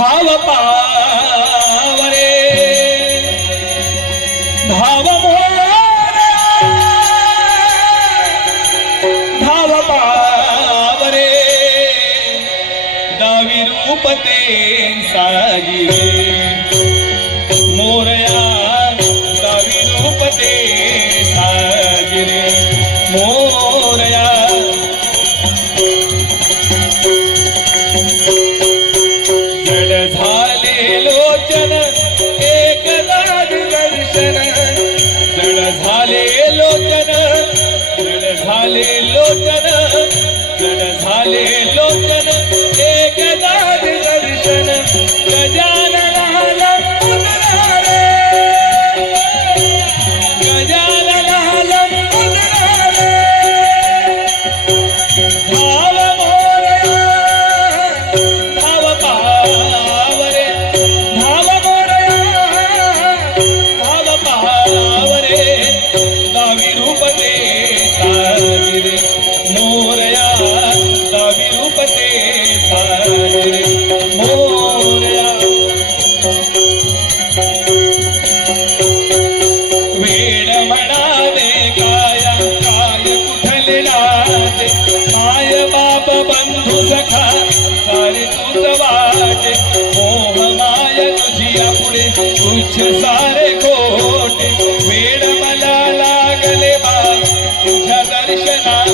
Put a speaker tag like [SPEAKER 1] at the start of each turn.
[SPEAKER 1] धाव पावरे धाव धाव पावरे दावी रूपते सागी झाले लोचन गण झाले लोचन एकदा तुझ सारे खोटे वेड मला लागले बा. तुझ्या दर्शना